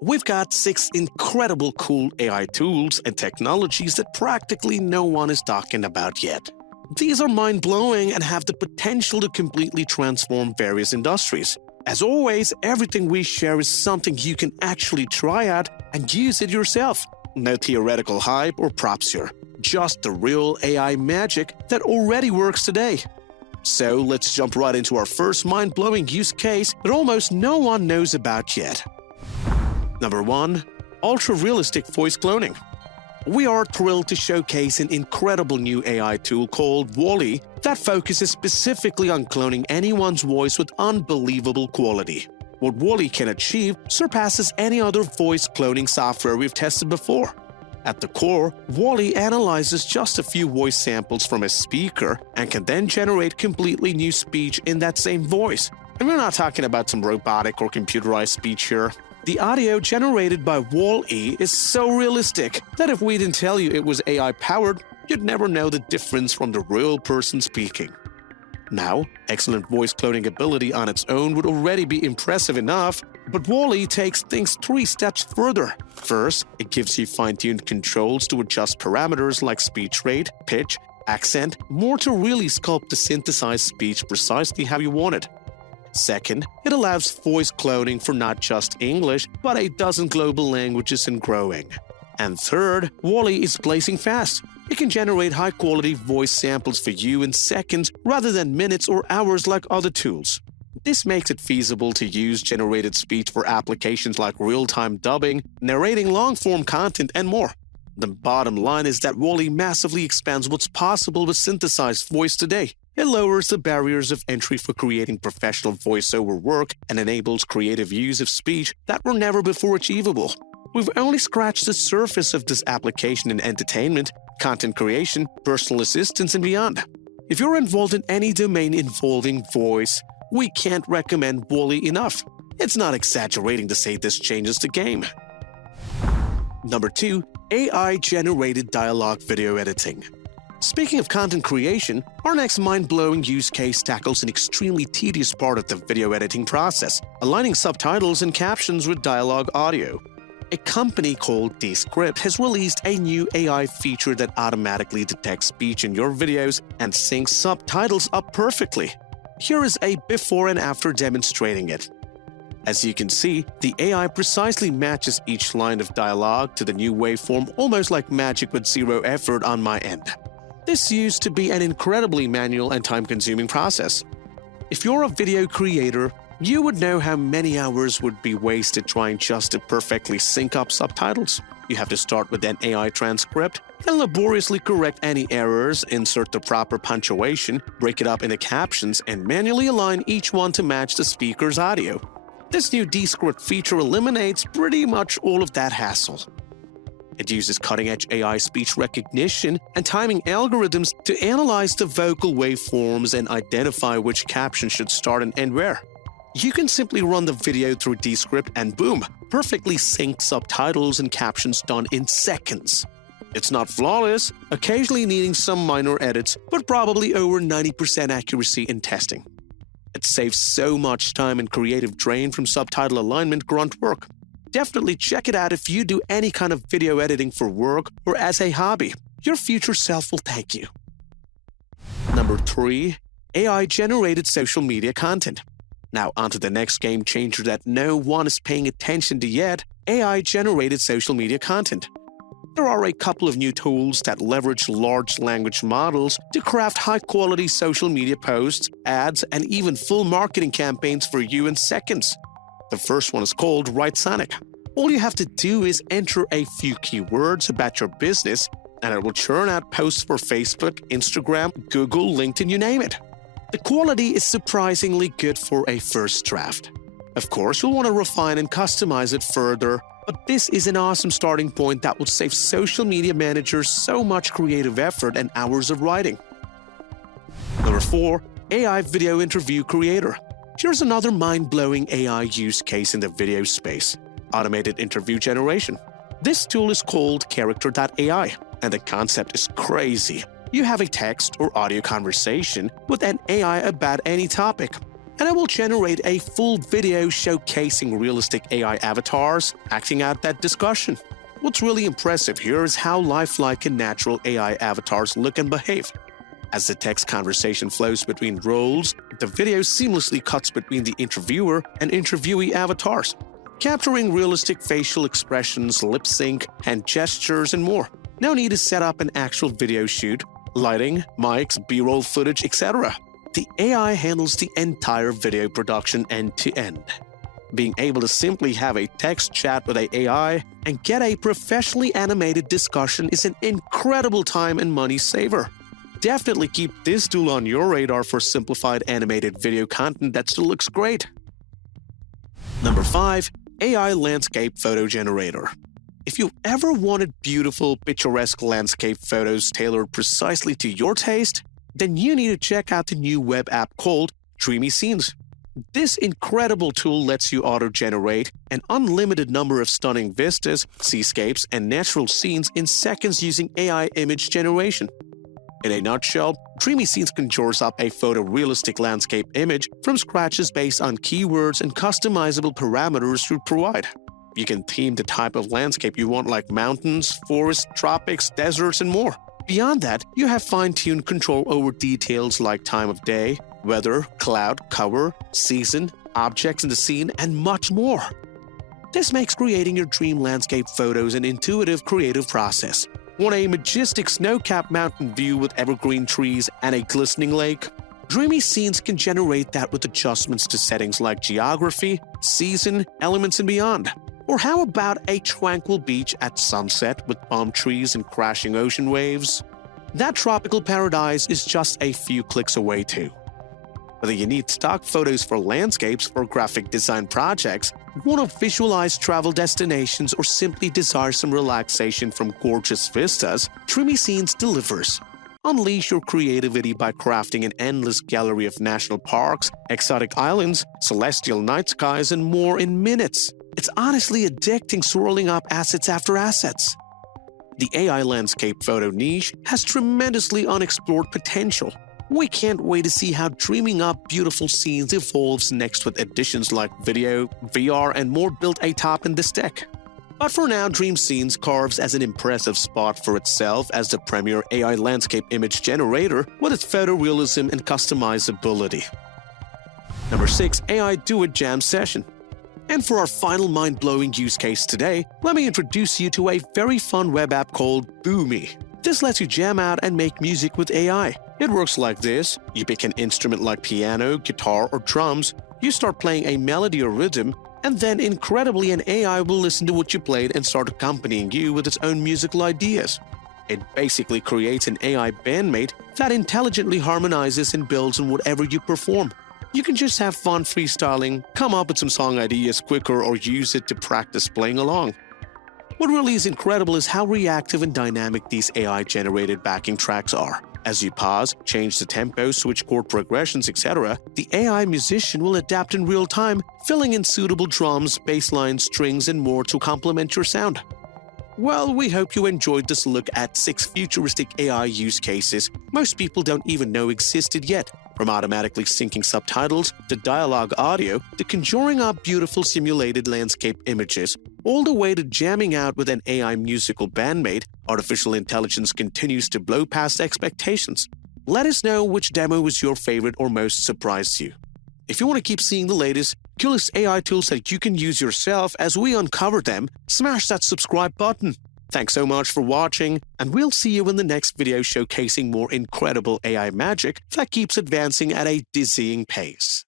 We've got 6 incredible cool AI tools and technologies that practically no one is talking about yet. These are mind-blowing and have the potential to completely transform various industries. As always, everything we share is something you can actually try out and use it yourself. No theoretical hype or props here, just the real AI magic that already works today. So let's jump right into our first mind-blowing use case that almost no one knows about yet. Number 1. Ultra-realistic voice cloning. We are thrilled to showcase an incredible new AI tool called WALL-E that focuses specifically on cloning anyone's voice with unbelievable quality. What WALL-E can achieve surpasses any other voice cloning software we've tested before. At the core, WALL-E analyzes just a few voice samples from a speaker and can then generate completely new speech in that same voice. And we're not talking about some robotic or computerized speech here. The audio generated by WALL-E is so realistic that if we didn't tell you it was AI-powered, you'd never know the difference from the real person speaking. Now, excellent voice cloning ability on its own would already be impressive enough, but WALL-E takes things 3 steps further. First, it gives you fine-tuned controls to adjust parameters like speech rate, pitch, accent, more to really sculpt the synthesized speech precisely how you want it. Second, it allows voice cloning for not just English, but a dozen global languages and growing. And third, WALL-E is blazing fast. It can generate high-quality voice samples for you in seconds rather than minutes or hours like other tools. This makes it feasible to use generated speech for applications like real-time dubbing, narrating long-form content, and more. The bottom line is that WALL-E massively expands what's possible with synthesized voice today. It lowers the barriers of entry for creating professional voiceover work and enables creative use of speech that were never before achievable. We've only scratched the surface of this application in entertainment, content creation, personal assistance, and beyond. If you're involved in any domain involving voice, we can't recommend WALL-E enough. It's not exaggerating to say this changes the game. Number 2. AI-generated dialogue video editing. Speaking of content creation, our next mind-blowing use case tackles an extremely tedious part of the video editing process, aligning subtitles and captions with dialogue audio. A company called Descript has released a new AI feature that automatically detects speech in your videos and syncs subtitles up perfectly. Here is a before and after demonstrating it. As you can see, the AI precisely matches each line of dialogue to the new waveform almost like magic with zero effort on my end. This used to be an incredibly manual and time-consuming process. If you're a video creator, you would know how many hours would be wasted trying just to perfectly sync up subtitles. You have to start with an AI transcript, then laboriously correct any errors, insert the proper punctuation, break it up into captions, and manually align each one to match the speaker's audio. This new Descript feature eliminates pretty much all of that hassle. It uses cutting-edge AI speech recognition and timing algorithms to analyze the vocal waveforms and identify which caption should start and end where. You can simply run the video through Descript and boom, perfectly synced subtitles and captions done in seconds. It's not flawless, occasionally needing some minor edits, but probably over 90% accuracy in testing. It saves so much time and creative drain from subtitle alignment grunt work. Definitely check it out if you do any kind of video editing for work or as a hobby. Your future self will thank you. Number 3. AI-generated social media content. Now onto the next game changer that no one is paying attention to yet, AI-generated social media content. There are a couple of new tools that leverage large language models to craft high-quality social media posts, ads, and even full marketing campaigns for you in seconds. The first one is called WriteSonic. All you have to do is enter a few keywords about your business, and it will churn out posts for Facebook, Instagram, Google, LinkedIn, you name it. The quality is surprisingly good for a first draft. Of course, you'll want to refine and customize it further, but this is an awesome starting point that will save social media managers so much creative effort and hours of writing. Number 4. AI Video Interview Creator. Here's another mind-blowing AI use case in the video space: automated interview generation. This tool is called Character.ai, and the concept is crazy. You have a text or audio conversation with an AI about any topic. and it will generate a full video showcasing realistic AI avatars acting out that discussion. What's really impressive here is how lifelike and natural AI avatars look and behave. As the text conversation flows between roles, the video seamlessly cuts between the interviewer and interviewee avatars, capturing realistic facial expressions, lip sync, hand gestures, and more. No need to set up an actual video shoot, lighting, mics, B-roll footage, etc. The AI handles the entire video production end-to-end. Being able to simply have a text chat with an AI and get a professionally animated discussion is an incredible time and money saver. Definitely keep this tool on your radar for simplified animated video content that still looks great. Number 5. AI Landscape Photo Generator. If you've ever wanted beautiful, picturesque landscape photos tailored precisely to your taste, then you need to check out the new web app called Dreamy Scenes. This incredible tool lets you auto-generate an unlimited number of stunning vistas, seascapes, and natural scenes in seconds using AI image generation. In a nutshell, Dreamy Scenes conjures up a photorealistic landscape image from scratches based on keywords and customizable parameters you provide. You can theme the type of landscape you want, like mountains, forests, tropics, deserts, and more. Beyond that, you have fine-tuned control over details like time of day, weather, cloud, cover, season, objects in the scene, and much more. This makes creating your dream landscape photos an intuitive, creative process. Want a majestic snow-capped mountain view with evergreen trees and a glistening lake? Dreamy Scenes can generate that with adjustments to settings like geography, season, elements, and beyond. Or how about a tranquil beach at sunset with palm trees and crashing ocean waves? That tropical paradise is just a few clicks away too. Whether you need stock photos for landscapes or graphic design projects, want to visualize travel destinations, or simply desire some relaxation from gorgeous vistas, Dreamy Scenes delivers. Unleash your creativity by crafting an endless gallery of national parks, exotic islands, celestial night skies, and more in minutes. It's honestly addicting swirling up assets after assets. The AI landscape photo niche has tremendously unexplored potential. We can't wait to see how dreaming up beautiful scenes evolves next with additions like video, VR, and more built atop in this tech. But for now, Dreamy Scenes carves as an impressive spot for itself as the premier AI landscape image generator with its photorealism and customizability. Number 6. AI Do-It Jam Session. And for our final mind-blowing use case today, let me introduce you to a very fun web app called Boomy. This lets you jam out and make music with AI. It works like this: you pick an instrument like piano, guitar, or drums, you start playing a melody or rhythm, and then incredibly an AI will listen to what you played and start accompanying you with its own musical ideas. It basically creates an AI bandmate that intelligently harmonizes and builds on whatever you perform. You can just have fun freestyling, come up with some song ideas quicker, or use it to practice playing along. What really is incredible is how reactive and dynamic these AI-generated backing tracks are. As you pause, change the tempo, switch chord progressions, etc., the AI musician will adapt in real time, filling in suitable drums, bass lines, strings, and more to complement your sound. Well, we hope you enjoyed this look at 6 futuristic AI use cases most people don't even know existed yet. From automatically syncing subtitles, to dialogue audio, to conjuring up beautiful simulated landscape images, all the way to jamming out with an AI musical bandmate, artificial intelligence continues to blow past expectations. Let us know which demo was your favorite or most surprised you. If you want to keep seeing the latest, coolest AI tools that you can use yourself as we uncover them, smash that subscribe button. Thanks so much for watching, and we'll see you in the next video showcasing more incredible AI magic that keeps advancing at a dizzying pace.